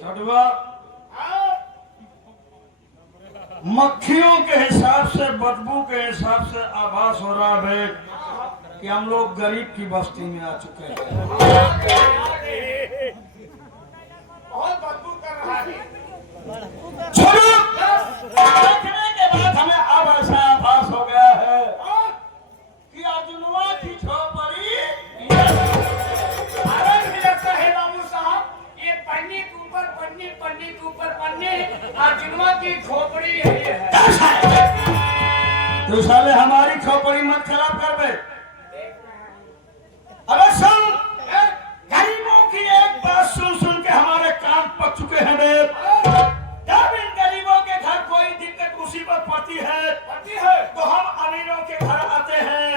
छठवा, मक्खियों के हिसाब से, बदबू के हिसाब से आभास हो रहा है कि हम लोग गरीब की बस्ती में आ चुके हैं। बहुत बदबू कर रहा है। देखने के बाद हमें अब ऐसा आभास हो गया है कि अर्जुनवा की झोपड़ी आनंद भी लगता है बाबू साहब, ये पन्नी के ऊपर पन्नी, पन्नी के ऊपर पन्नी, अर्जुनवा की खोपड़ी है ये है। तो साले हमारी खोपड़ी मत खराब कर बे। अबे सुन, गरीबों की एक बात सुन सुन के हमारे कान पक चुके हैं बे। जब इन गरीबों के घर कोई दिक्कत मुसीबत पड़ती है तो हम अमीरों के घर आते हैं,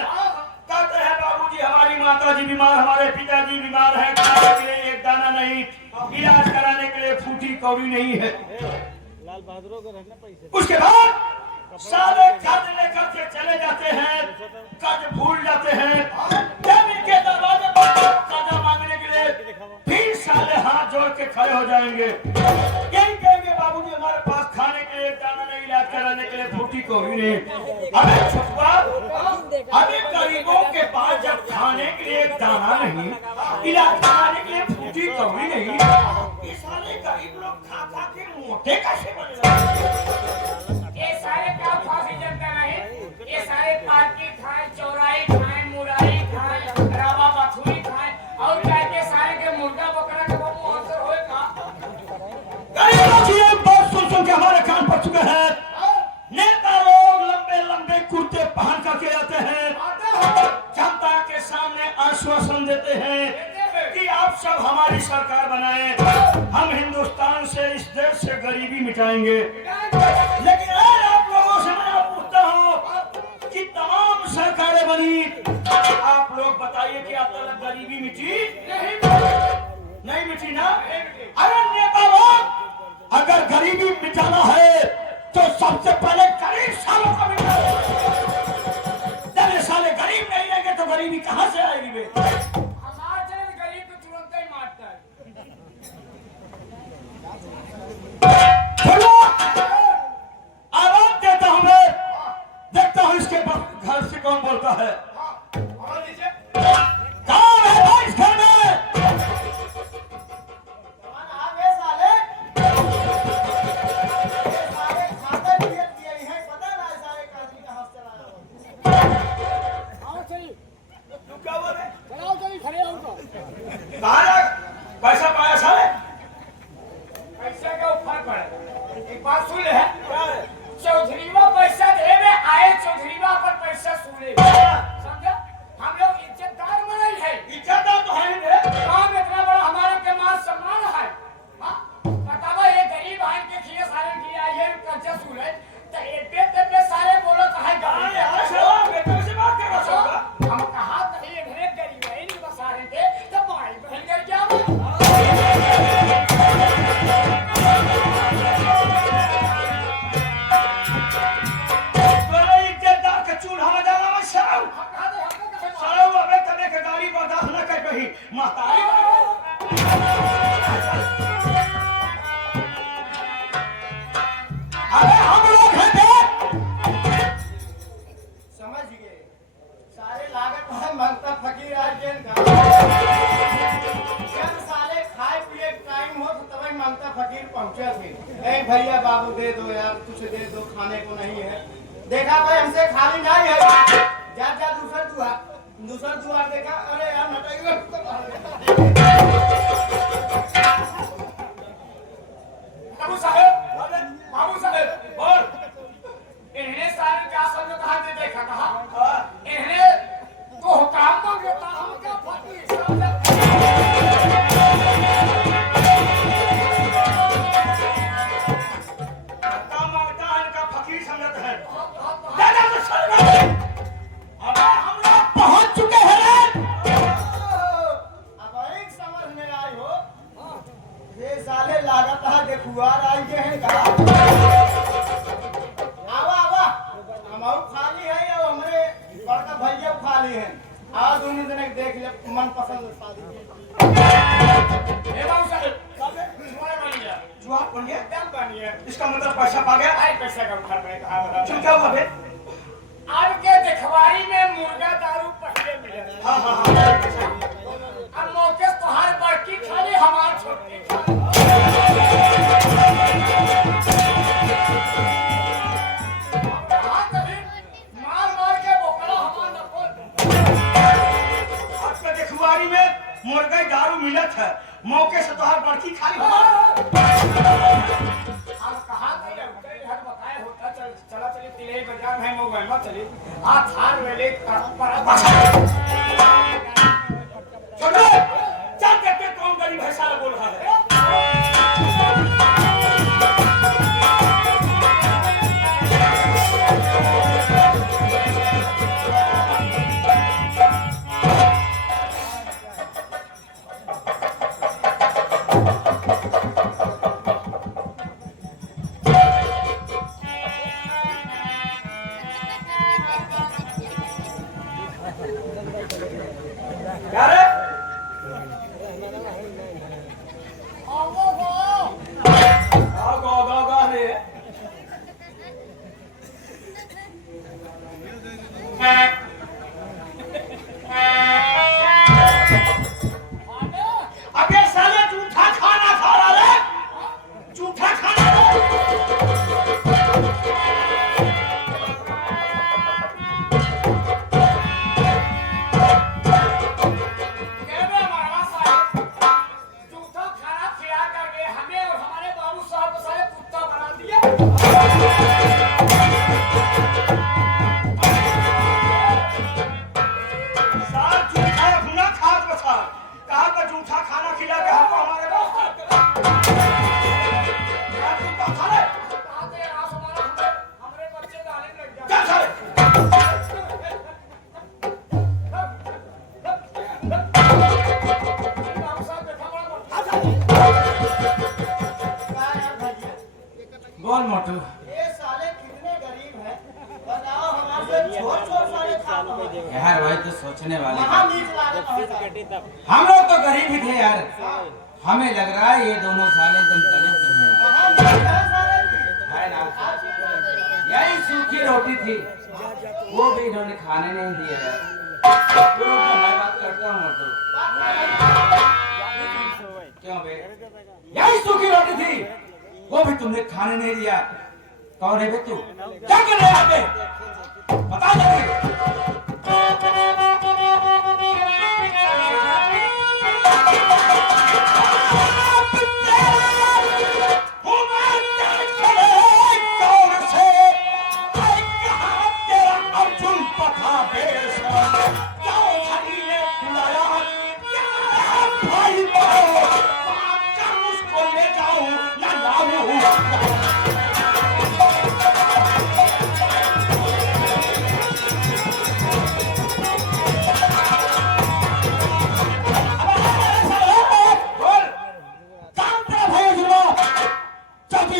कहते हैं बाबूजी हमारी माताजी बीमार, हमारे पिताजी बीमार हैं, खाने के लिए एक दाना नहीं, इलाज कराने के लिए फूटी कौड़ी नहीं है। लाल बहादुर को रहना पैसे। उसके बाद साले कर्ज लेकर के चले जाते हैं, कर्ज भूल जाते हैं। जब इनके दरवाजे पर कर्जा मांगने के लिए फिर साले हाथ जोड़ के खड़े हो जाएंगे, यही कहेंगे बाबूजी हमारे पास खाने के लिए दाना नहीं, इलाज कराने के लिए फूटी कौड़ी नहीं। अबे छुपा, अभी गरीबों के पास जब खाने के लिए दाना नहीं, इलाज कराने के लिए फूटी कौड़ी नहीं, ये साले गरीब लोग खा खा के मोटे कैसे बने? ये सारे क्या फांसी जनता नहीं, ये सारे पार्टी खाए, चौराई खाए, मुरारी खाए, रावा बथुरी खाए, और कहते सारे के मुर्गा बकरा के बाबू आंसर होएगा। गरीबों की एक बात सुन सुन के हमारे कान पड़ चुके हैं। नेता लोग लंबे लंबे कुर्ते पहन करके आते हैं, जनता के सामने आश्वासन देते हैं कि आप सब हमारी सरकार बनाएं, हम हिंदुस्तान से, इस देश से गरीबी मिटाएंगे। लेकिन आप लोगों से मैं पूछता हूँ कि तमाम सरकारें बनी, आप लोग बताइए कि अब तक गरीबी मिटी? नहीं मिटी ना? अरे नेता लोग, अगर गरीबी मिटाना है तो सबसे पहले गरीब सालों का मिटाओ। जब ये साले गरीब नहीं रहेंगे तो गरीबी कहाँ से आएगी बे? हमारा जन गरीब को तुरंत ही मारता है। आवाज देता हूँ मैं, देखता हूँ इसके घर से कौन बोलता है। कौन है भाई इस घर में? पैसा पाया साले? पैसा का ऊपर पड़े। एक बात सुन ले है, चौधरीवा पैसा दे में आए, चौधरीवा पर पैसा सुने। समझा? हम लोग इज्जतदार मनल है। इज्जतदार तो है ही बे। काम इतना बड़ा हमारे के मान सम्मान है। हाँ? बतावा ये गरीब आए के खिए सारे खिए आए, ये कर्जा सुने, तो एक पे सारे बोलो तो है अरे गरीब। यार साला बेटे से बात कर रहा था। हम कहा तो ये घरे गरीब है, इनके बसा रहे थे, तो भाई बहन कर क्या इज्जतदार के चूल्हा में डाला मैं साहब। साला वो अबे तबे के गाड़ी बर्दाश्त न कर पाई महतारी। अरे हम लोग हैं बे। समझ गए सारे लागत है मंगता फकीर आज जेल का जब साले खाए पिए टाइम हो तो तभी मंगता फकीर पहुंचे थे। ए भैया बाबू दे दो यार, कुछ दे दो, खाने को नहीं है। देखा भाई हमसे खाली नहीं है, जा जा दूसरा दुआर देखा। अरे यार नटाई बाबू साहेब, बाबू साहेब, बोल। इन्हें सारे क्या समझो कहा दे देखा कहा? इन्हें तो हुकाम मांगता हम क्या फकीर समझा? काम मांगता है इनका फकीर समझता है। दादा तो चल गए। अबे हम लोग पहुंच चुके हैं। अब एक समझ में आई हो, ये साले लागत है देखुआर आई के हैं का। आवा आवा हम खाली है या हमरे बड़का भैया खाली है। आज दोनों जने देख ले मन पसंद शादी। ए बाबू साहेब, तुम्हारे बन गया। है। इसका मतलब पैसा पा गया। आई पैसा का उठा मैं कहा बता। क्यों क्या हुआ बे? आज के दिखवारी में मुर्गा दारू पहले मिले। हाँ हाँ हाँ। अब मौके तोहार बड़की खाली हमार छोटी खाली। मार मार के बोकड़ा हमार नकोल। आज के देखुआरी में मुर्गा दारू मिलत है, मौके से तोहार बड़की खाली हो। हम कहाँ गए उधर हर बताए होता चला चले तिले बाजार में मोबाइल में चले आ थार वेले पर छोड़ो, चल देखते कौन गरीब है साला बोल रहा है। क्या रे? गाओ रे। अबे साले जूठा खाना खा रहा रे, जूठा खाना। जूठा खाना खिला करके हमें और हमारे बाबू साहब को सारे कुत्ता बना दिया। साल जूठा भुना खात बचा, कहा का जूठा खाना खिला के हमको हमारे क्या कुत्ता खा ले? आते आप हमारा हमरे बच्चे डाले लग जाए। चल साले। बाबू साहब देखा बड़ा क्या यार भैया, बोल मोटू। ये साले कितने गरीब हैं, बताओ हमारे छोट साले खा पाओगे। यार वही तो सोचने वाले वहाँ नीच लागत है। हम लोग तो गरीब ही थे यार। हमें लग रहा है ये दोनों साले एकदम दलित हैं। वहाँ नीच है साले की। है ना? यही सूखी रोटी थी, वो भी इन्होंने खाने नहीं दिया यार। तो मैं बात करता हूँ मोटू। क्यों बे? यही सूखी रोटी थी, वो भी तुमने खाने नहीं दिया। कौन है बे तू? क्या कर रहे हैं बे? बता जल्दी।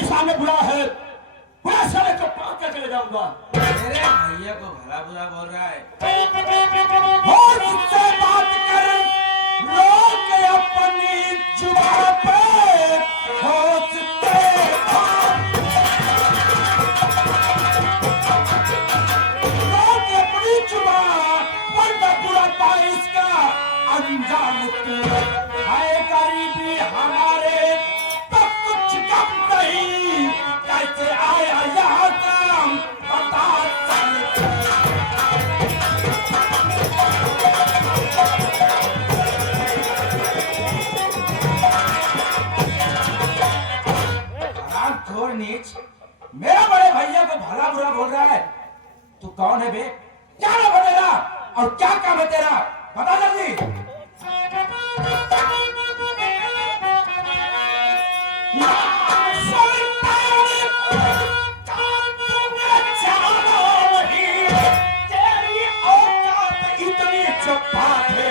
सामने बुरा है, बुरा साले को पाक के चले जाऊंगा। मेरे भैया को भला बुरा बोल रहा है। और उससे बात कर, लोग अपनी जुबान पे सोचते लोग अपनी जुबान पर न बुरा बारिश का अंजाम है। गरीबी हमारे तो कुछ कम नहीं, कैसे आया यह काम बता चल। आराम छोड़ नीच, मेरा बड़े भैया को भला बुरा बोल रहा है। तू कौन है बे? क्या नाम है तेरा और क्या काम है तेरा? बता जल्दी। तेरी औकात इतनी चौपाट है,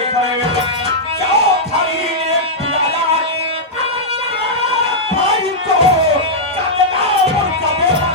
जो खड़ी ने बुलाया भाई को कतना मुर्गा बेला।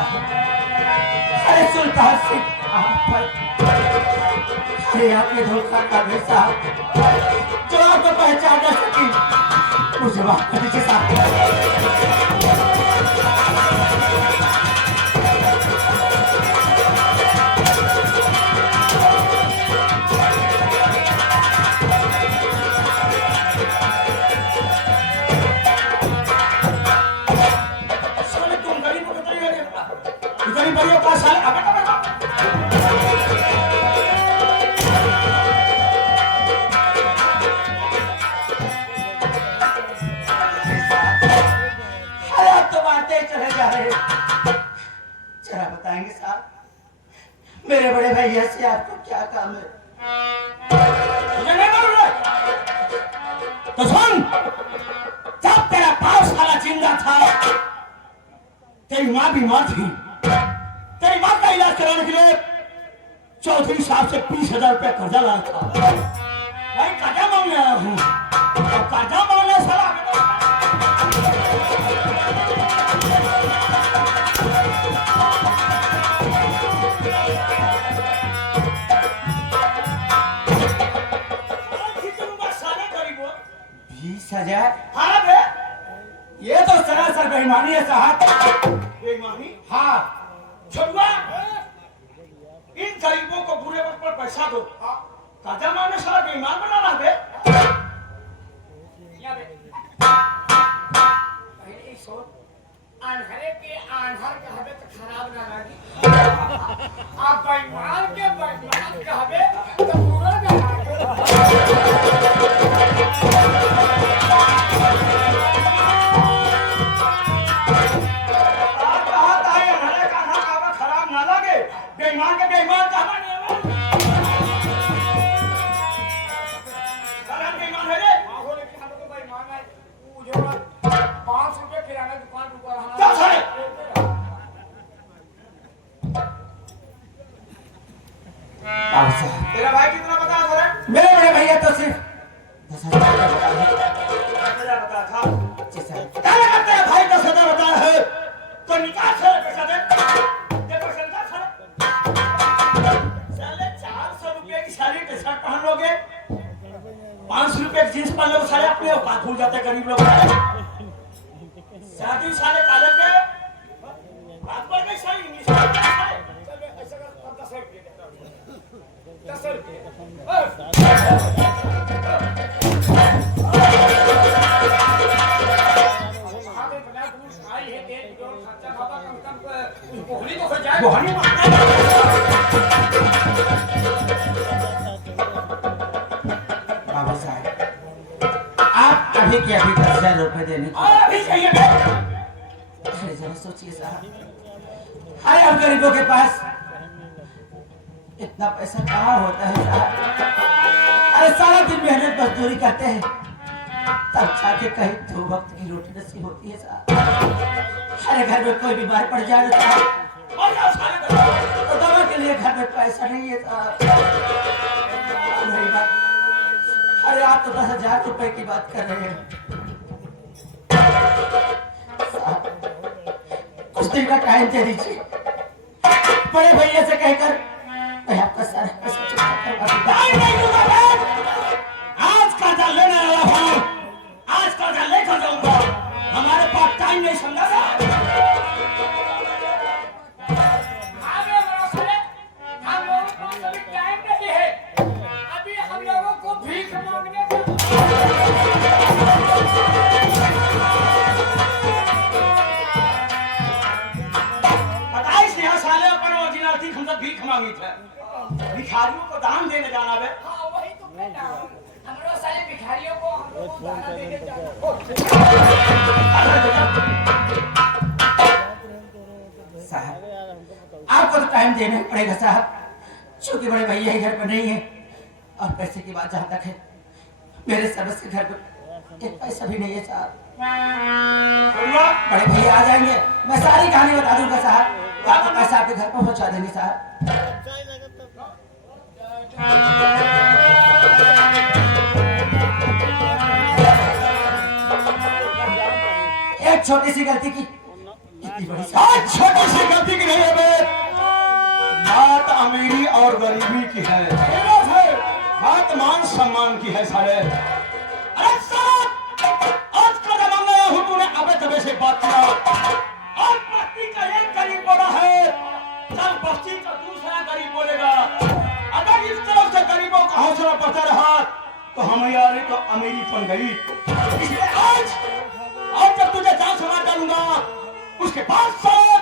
अरे सुल्तान सिंह आप पर अरे आपने धोखा कर दिया साहब, जो आपको पहचान न सकी मुझे माफ कर दीजिए साहब। साले तुम गरीबों को तरीके से इतनी बड़ी औकात साले अबे अरे आप तो बातें ही चले जा रहे हैं। जरा बताएंगे साहब, मेरे बड़े भैया से आपको क्या काम है? मुझे नहीं मालूम है। तो सुन, जब तेरा बाप साला जिंदा था तेरी माँ बीमार थी, तेरी माँ का इलाज कराने के लिए चौधरी साहब से 20,000 रुपया कर्जा लाया था। भाई कर्जा मांगने आया हूँ और कर्जा मांगने साला सारे गरीबों 20,000। हाँ बे, ये तो सरासर बेईमानी है साहब। बेईमानी? हाँ। छोटुआ, इन गरीबों को बुरे वक्त पर पैसा दो, कर्जा मांगने साला बेईमान बनाना बे। या बे पहले सोच, आन्हरे के आन्हर कहबे तो खराब ना लागी, आप बेईमान के बेईमान कहबे तो बुरा ना लागे। बेईमान के बेईमान कहा नहीं है? बेईमान है रे। आहो लेकिन हम तो बेईमान है। वो जो 5 रुपए किराना दुकान रुका रहा चल साले। तेरा भाई कितना बता सर? मेरे बड़े भैया तो सिर्फ 10,000 बताया था। क्या लगता है भाई 10,000 बताया है तो निकाल साले पैसा दे। देखो संता साले 400 रुपए की साड़ी टी शर्ट पहन लोगे, 500 रुपए की जींस पहन लोगे, साले अपने औकात भूल जाते गरीब लोग। शादी साले काले के बात पर नहीं साली इंग्लिश में चल ऐसा कर 10 रुपए दे 10 रुपए बुहारी बाबा साहब, आप अभी के अभी 10,000 रुपए देने की अभी चाहिए। अरे जरा सोचिए साहब, अरे हम गरीबों के पास इतना पैसा कहाँ होता है साहब? अरे सारा दिन मेहनत मजदूरी करते हैं, तब जाके कहीं 2 वक्त की रोटी नसीब होती है साहब। अरे घर में कोई बीमार पड़ जाए तो दवा के लिए घर में पैसा नहीं है साहब। अरे आप तो 10,000 रुपए की बात कर रहे हैं साहब, कुछ दिन का टाइम दे दीजिए। बड़े भैया से कहकर मैं आपका सारा पैसा चुका करवा आज कर्जा लेने वाला हूँ, आज कर्जा लेकर जाऊंगा। हमारे पास टाइम नहीं, समझा साहब? हम लोगों को अभी टाइम नहीं है, अभी हम लोगों को भीख मांगने का बताइए यहाँ साले अपन ओरिजिनल थी, हम सब भीख मांगी थे। भिखारियों को दान देने जाना बे। हाँ वही तो कहता हूँ, हम लोग साले भिखारियों को हम लोग को दाना देने जाना। साहब आपको तो टाइम देना ही पड़ेगा साहब, क्योंकि बड़े भैया ही घर पर नहीं है और पैसे की बात जहाँ तक है, मेरे सर्विस के घर पर एक पैसा भी नहीं है साहब। बड़े भैया आ जाएंगे, मैं सारी कहानी बता दूंगा साहब, तो आपका पैसा आपके घर पर पहुंचा देंगे साहब। एक छोटी सी गलती की आज छोटी सी गलती की नहीं है बे, बात अमीरी और गरीबी की है, बात मान सम्मान की है साले। अरे साहब, आज का जमाना है, हूँ तूने अबे तबे से बात किया। आज बस्ती का एक गरीब बोला है, कल बस्ती का दूसरा गरीब बोलेगा। अगर इस तरफ से गरीबों का हौसला बढ़ता रहा तो हमारी तो अमीरी बन गई। इसलिए आज जब तुझे जान सुना डालूंगा, उसके बाद साहब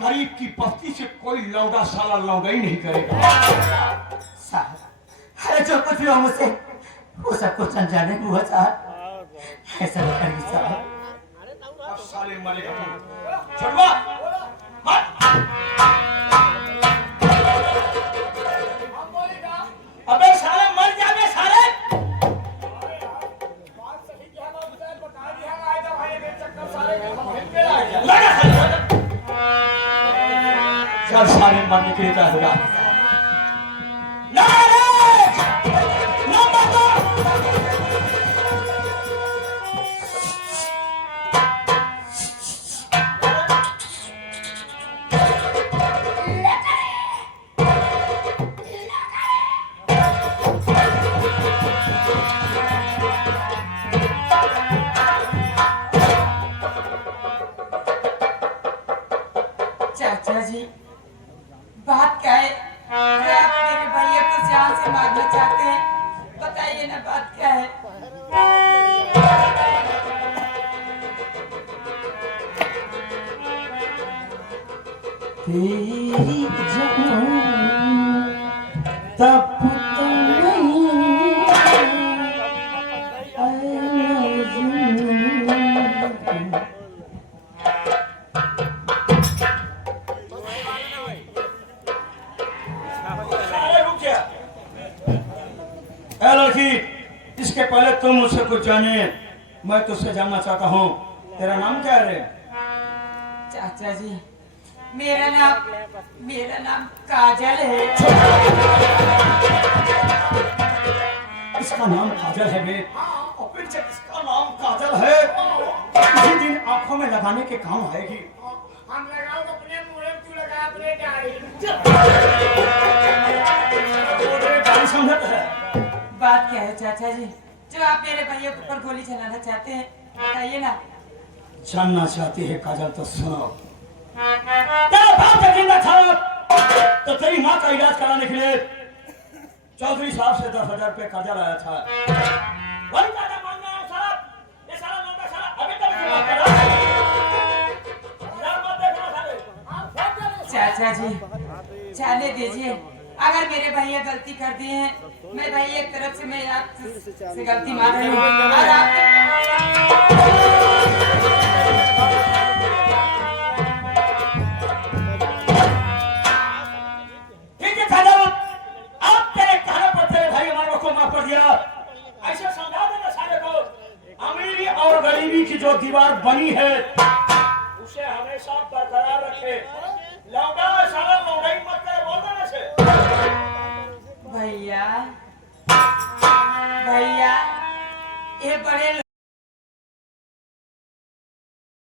गरीब की बस्ती से कोई लौंडा साला लौंडाई नहीं करेगा। साहब, अरे जो कुछ भी हो मुझसे वो सब कुछ अनजाने हुआ साहब, ऐसा न करिए साहब। अब साले मरेगा तू, छुड़वा मत। हम बोलेगा अबे साले मर जा बे साले। बात सही क्या ना बता दिया आए तो भाई मेरे चक्कर सारे के हम हिल के आ गया। लगा साले, चल साले मरने के लिए क्या होगा? चाचा जी, बात क्या है? अरे आप मेरे भैया को जान से मारना चाहते हैं, बताइए ना बात क्या है? तेरी जान तब तो नहीं लड़की, इसके पहले तुम मुझसे कुछ जाने, मैं तुझसे जानना चाहता हूँ, तेरा नाम क्या है रे? चाचा जी, मेरा नाम काजल है। इसका नाम काजल है बे, और फिर जब इसका नाम काजल है किसी दिन आंखों में लगाने के काम आएगी। हम लगाओ अपने मुंह में, तू लगा अपने दाढ़ी। गाड़ी समझत है। बात क्या है चाचा जी, जो आप मेरे भैया के ऊपर गोली चलाना चाहते हैं, बताइए ना। जानना चाहती है काजल तो सुनो। तेरा बाप जब जिंदा था तो तेरी माँ का इलाज कराने के लिए चौधरी साहब से 10,000 रुपए कर्जा लाया था। वही कर्जा मांगना है साहब, ये साला लौंडा साला अभी तक की बात कर रहा है। यार मत देखना साले। चाचा जी, जाने दीजिए, अगर मेरे भैया गलती कर दिए हैं, मैं भैया की तरफ से मैं आपसे गलती मान रही हूँ और ठीक है काजल, अब तेरे कहने पर तेरे भाई हमारे को माफ कर दिया। ऐसे समझा देना साले को, अमीरी और गरीबी की जो दीवार बनी है उसे हमेशा बरकरार रखे। लौंडा साला लौंडाई मत करे, बोल देना से। भैया, ये बड़े